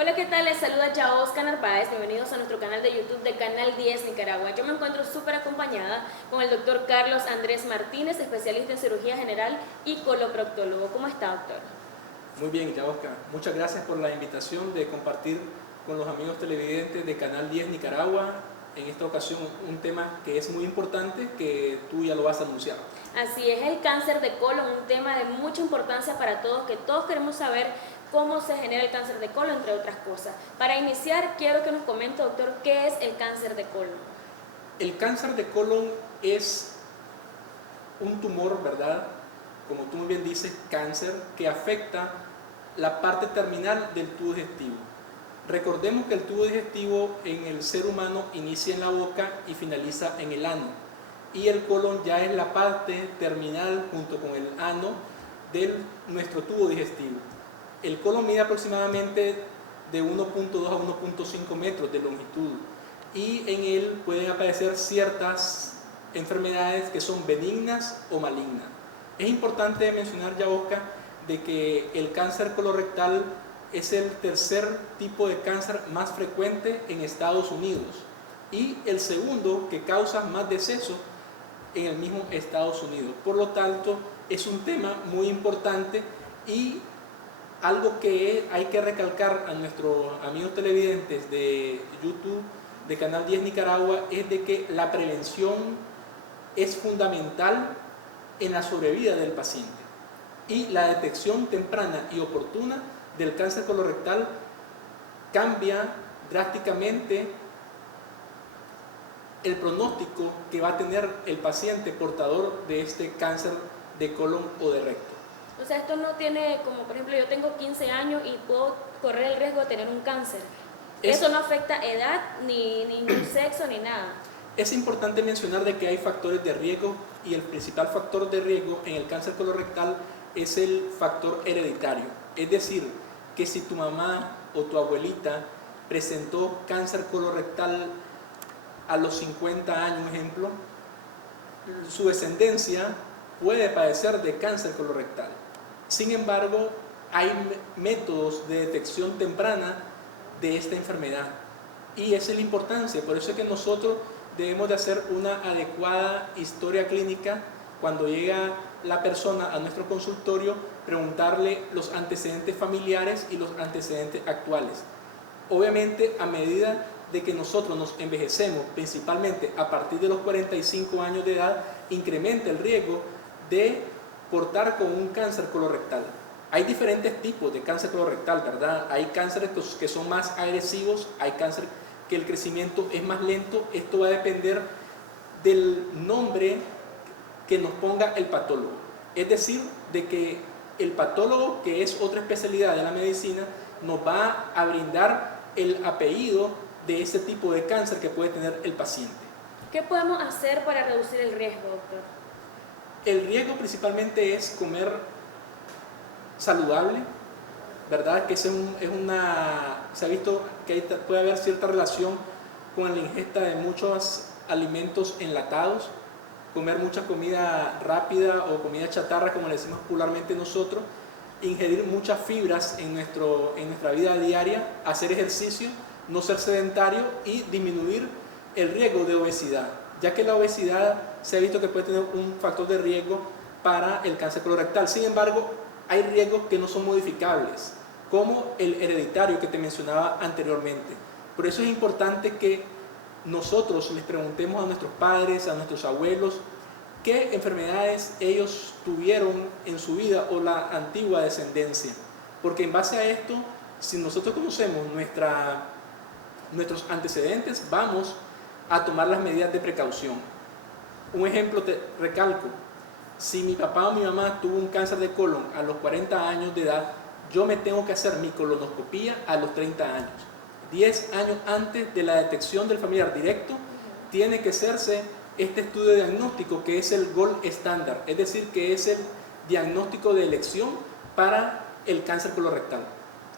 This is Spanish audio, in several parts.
Hola, ¿qué tal? Les saluda Yaosca Narváez. Bienvenidos a nuestro canal de YouTube de Canal 10 Nicaragua. Yo me encuentro súper acompañada con el doctor Carlos Andrés Martínez, especialista en cirugía general y coloproctólogo. ¿Cómo está, doctor? Muy bien, Yaosca. Muchas gracias por la invitación de compartir con los amigos televidentes de Canal 10 Nicaragua. En esta ocasión un tema que es muy importante, que tú ya lo vas a anunciar. Así es, el cáncer de colon, un tema de mucha importancia para todos, que todos queremos saber cómo se genera el cáncer de colon, entre otras cosas. Para iniciar, quiero que nos comente, doctor, ¿qué es el cáncer de colon? El cáncer de colon es un tumor, ¿verdad? Como tú muy bien dices, cáncer que afecta la parte terminal del tubo digestivo. Recordemos que el tubo digestivo en el ser humano inicia en la boca y finaliza en el ano. Y el colon ya es la parte terminal junto con el ano de nuestro tubo digestivo. El colon mide aproximadamente de 1.2 a 1.5 metros de longitud y en él pueden aparecer ciertas enfermedades que son benignas o malignas. Es importante mencionar, Yaosca, de que el cáncer colorectal es el tercer tipo de cáncer más frecuente en Estados Unidos y el segundo que causa más decesos en el mismo Estados Unidos. Por lo tanto, es un tema muy importante y algo que hay que recalcar a nuestros amigos televidentes de YouTube, de Canal 10 Nicaragua, es de que la prevención es fundamental en la sobrevida del paciente. Y la detección temprana y oportuna del cáncer colorectal cambia drásticamente el pronóstico que va a tener el paciente portador de este cáncer de colon o de recto. O sea, esto no tiene, como por ejemplo, yo tengo 15 años y puedo correr el riesgo de tener un cáncer. Eso no afecta edad, ni ningún sexo, ni nada. Es importante mencionar de que hay factores de riesgo y el principal factor de riesgo en el cáncer colorectal es el factor hereditario. Es decir, que si tu mamá o tu abuelita presentó cáncer colorectal a los 50 años, ejemplo, su descendencia puede padecer de cáncer colorectal. Sin embargo, hay métodos de detección temprana de esta enfermedad y esa es la importancia. Por eso es que nosotros debemos de hacer una adecuada historia clínica cuando llega la persona a nuestro consultorio, preguntarle los antecedentes familiares y los antecedentes actuales. Obviamente, a medida de que nosotros nos envejecemos, principalmente a partir de los 45 años de edad, incrementa el riesgo de portar con un cáncer colorectal. Hay diferentes tipos de cáncer colorectal, ¿verdad? Hay cánceres que son más agresivos, hay cáncer que el crecimiento es más lento. Esto va a depender del nombre que nos ponga el patólogo. Es decir, de que el patólogo, que es otra especialidad de la medicina, nos va a brindar el apellido de ese tipo de cáncer que puede tener el paciente. ¿Qué podemos hacer para reducir el riesgo, doctor? El riesgo principalmente es comer saludable, ¿verdad? Que se ha visto que puede haber cierta relación con la ingesta de muchos alimentos enlatados, comer mucha comida rápida o comida chatarra, como le decimos popularmente nosotros, ingerir muchas fibras en nuestra vida diaria, hacer ejercicio, no ser sedentario y disminuir el riesgo de obesidad, ya que la obesidad se ha visto que puede tener un factor de riesgo para el cáncer colorectal. Sin embargo, hay riesgos que no son modificables, como el hereditario que te mencionaba anteriormente. Por eso es importante que nosotros les preguntemos a nuestros padres, a nuestros abuelos, qué enfermedades ellos tuvieron en su vida o la antigua descendencia. Porque en base a esto, si nosotros conocemos nuestros antecedentes, vamos a tomar las medidas de precaución. Un ejemplo te recalco: si mi papá o mi mamá tuvo un cáncer de colon a los 40 años de edad, yo me tengo que hacer mi colonoscopía a los 30 años. 10 años antes de la detección del familiar directo, tiene que hacerse este estudio diagnóstico, que es el gold estándar, es decir, que es el diagnóstico de elección para el cáncer colorectal.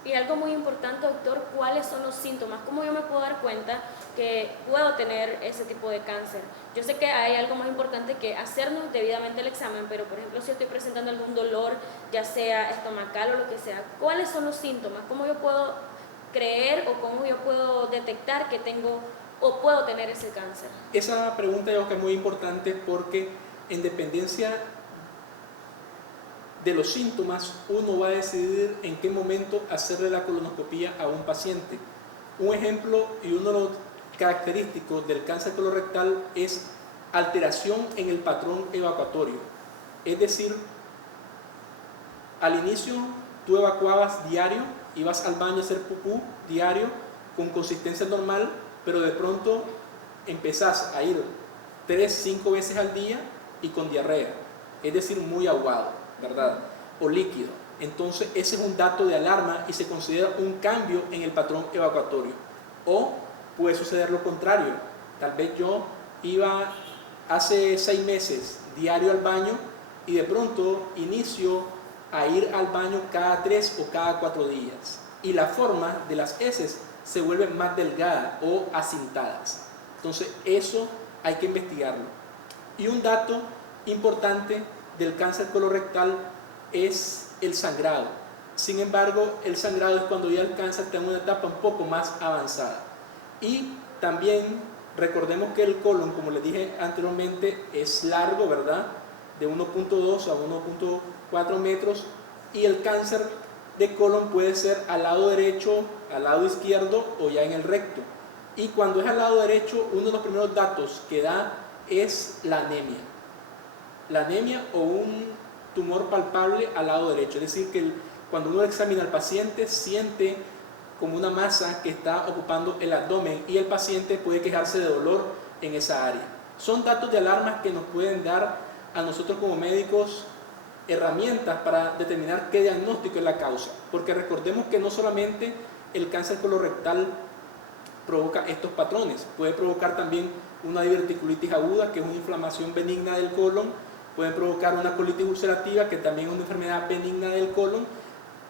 Y algo muy importante, doctor, ¿cuáles son los síntomas? ¿Cómo yo me puedo dar cuenta que puedo tener ese tipo de cáncer? Yo sé que hay algo más importante que hacernos debidamente el examen, pero por ejemplo, si estoy presentando algún dolor, ya sea estomacal o lo que sea, ¿cuáles son los síntomas? ¿Cómo yo puedo creer o cómo yo puedo detectar que tengo o puedo tener ese cáncer? Esa pregunta yo creo que es muy importante porque en dependencia de los síntomas, uno va a decidir en qué momento hacerle la colonoscopía a un paciente. Un ejemplo y uno de los característicos del cáncer colorectal es alteración en el patrón evacuatorio. Es decir, al inicio tú evacuabas diario, ibas al baño a hacer pupú diario con consistencia normal, pero de pronto empezás a ir 3, 5 veces al día y con diarrea, es decir, muy aguado, ¿verdad? O líquido. Entonces ese es un dato de alarma y se considera un cambio en el patrón evacuatorio. O puede suceder lo contrario. Tal vez yo iba hace 6 meses diario al baño y de pronto inicio a ir al baño cada 3 o cada 4 días. Y la forma de las heces se vuelve más delgada o acintadas. Entonces eso hay que investigarlo. Y un dato importante del cáncer colorectal es el sangrado. Sin embargo, el sangrado es cuando ya el cáncer está en una etapa un poco más avanzada. Y también recordemos que el colon, como les dije anteriormente, es largo, ¿verdad? De 1.2 a 1.4 metros, y el cáncer de colon puede ser al lado derecho, al lado izquierdo o ya en el recto. Y cuando es al lado derecho, uno de los primeros datos que da es la anemia. La anemia o un tumor palpable al lado derecho, es decir, que cuando uno examina al paciente siente como una masa que está ocupando el abdomen y el paciente puede quejarse de dolor en esa área. Son datos de alarma que nos pueden dar a nosotros como médicos herramientas para determinar qué diagnóstico es la causa, porque recordemos que no solamente el cáncer colorectal provoca estos patrones, puede provocar también una diverticulitis aguda, que es una inflamación benigna del colon, puede provocar una colitis ulcerativa, que también es una enfermedad benigna del colon.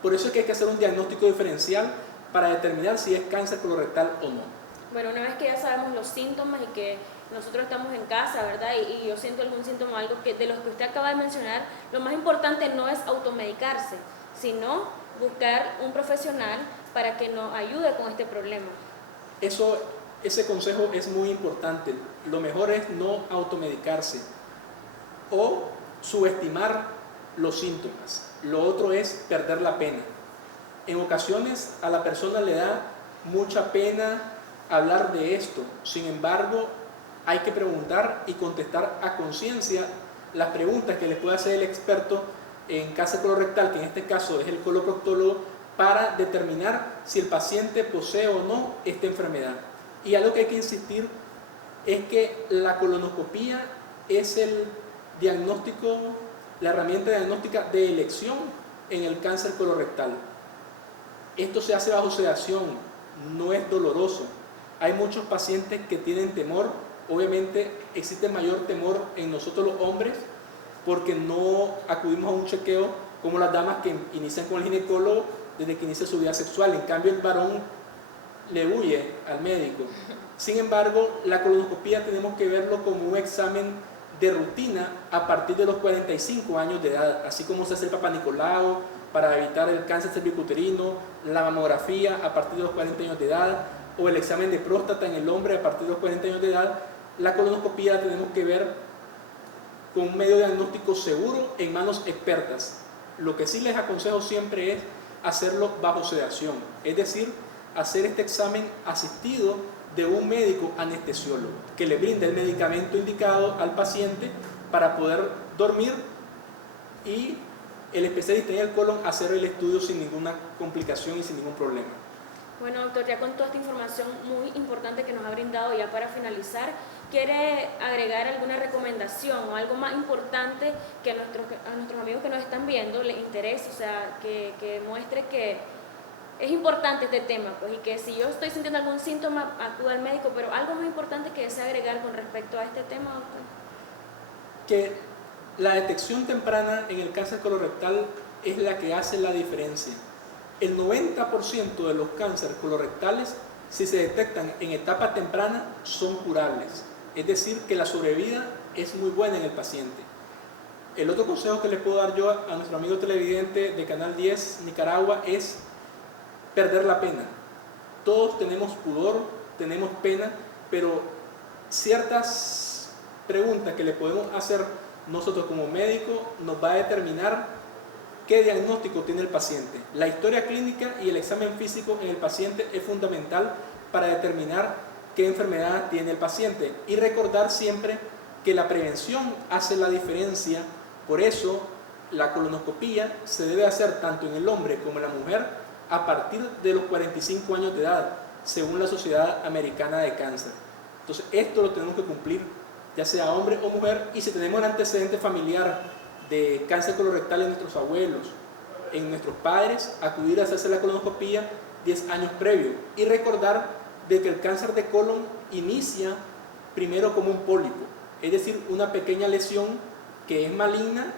Por eso es que hay que hacer un diagnóstico diferencial para determinar si es cáncer colorectal o no. Bueno, una vez que ya sabemos los síntomas y que nosotros estamos en casa, ¿verdad? Y yo siento algún síntoma, algo que de los que usted acaba de mencionar, lo más importante no es automedicarse, sino buscar un profesional para que nos ayude con este problema. Ese consejo es muy importante. Lo mejor es no automedicarse o subestimar los síntomas. Lo otro es perder la pena. En ocasiones a la persona le da mucha pena hablar de esto. Sin embargo, hay que preguntar y contestar a conciencia las preguntas que le puede hacer el experto en cáncer colorectal, que en este caso es el coloproctólogo, para determinar si el paciente posee o no esta enfermedad. Y algo que hay que insistir es que la colonoscopía es el diagnóstico, la herramienta diagnóstica de elección en el cáncer colorectal. Esto se hace bajo sedación, no es doloroso. Hay muchos pacientes que tienen temor. Obviamente existe mayor temor en nosotros los hombres porque no acudimos a un chequeo como las damas que inician con el ginecólogo desde que inicia su vida sexual. En cambio, el varón le huye al médico. Sin embargo, la colonoscopía tenemos que verlo como un examen de rutina a partir de los 45 años de edad, así como se hace el Papá Nicolau para evitar el cáncer cervicuterino, la mamografía a partir de los 40 años de edad, o el examen de próstata en el hombre a partir de los 40 años de edad. La colonoscopía la tenemos que ver con un medio diagnóstico seguro en manos expertas. Lo que sí les aconsejo siempre es hacerlo bajo sedación, es decir, hacer este examen asistido de un médico anestesiólogo que le brinde el medicamento indicado al paciente para poder dormir y el especialista en el colon hacer el estudio sin ninguna complicación y sin ningún problema. Bueno, doctor, ya con toda esta información muy importante que nos ha brindado, ya para finalizar, ¿quiere agregar alguna recomendación o algo más importante que a nuestros amigos que nos están viendo les interese? O sea, que muestre que es importante este tema, pues, y que si yo estoy sintiendo algún síntoma, acuda al médico, pero algo más importante que desea agregar con respecto a este tema, doctor. Que la detección temprana en el cáncer colorectal es la que hace la diferencia. El 90% de los cánceres colorectales, si se detectan en etapa temprana, son curables. Es decir, que la sobrevida es muy buena en el paciente. El otro consejo que les puedo dar yo a nuestro amigo televidente de Canal 10 Nicaragua es perder la pena. todos tenemos pudor, tenemos pena, pero ciertas preguntas que le podemos hacer nosotros como médicos nos va a determinar qué diagnóstico tiene el paciente. La historia clínica y el examen físico en el paciente es fundamental para determinar qué enfermedad tiene el paciente y recordar siempre que la prevención hace la diferencia. Por eso la colonoscopía se debe hacer tanto en el hombre como en la mujer a partir de los 45 años de edad, según la Sociedad Americana de Cáncer. Entonces esto lo tenemos que cumplir, ya sea hombre o mujer, y si tenemos un antecedente familiar de cáncer colorectal en nuestros abuelos, en nuestros padres, acudir a hacerse la colonoscopía 10 años previo y recordar de que el cáncer de colon inicia primero como un pólipo, es decir, una pequeña lesión que es maligna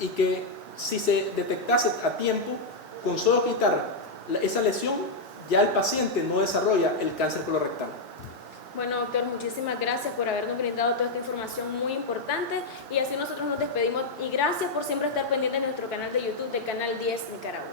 y que si se detectase a tiempo, con solo quitar esa lesión, ya el paciente no desarrolla el cáncer colorectal. Bueno, doctor, muchísimas gracias por habernos brindado toda esta información muy importante y así nosotros nos despedimos y gracias por siempre estar pendiente de nuestro canal de YouTube de Canal 10 Nicaragua.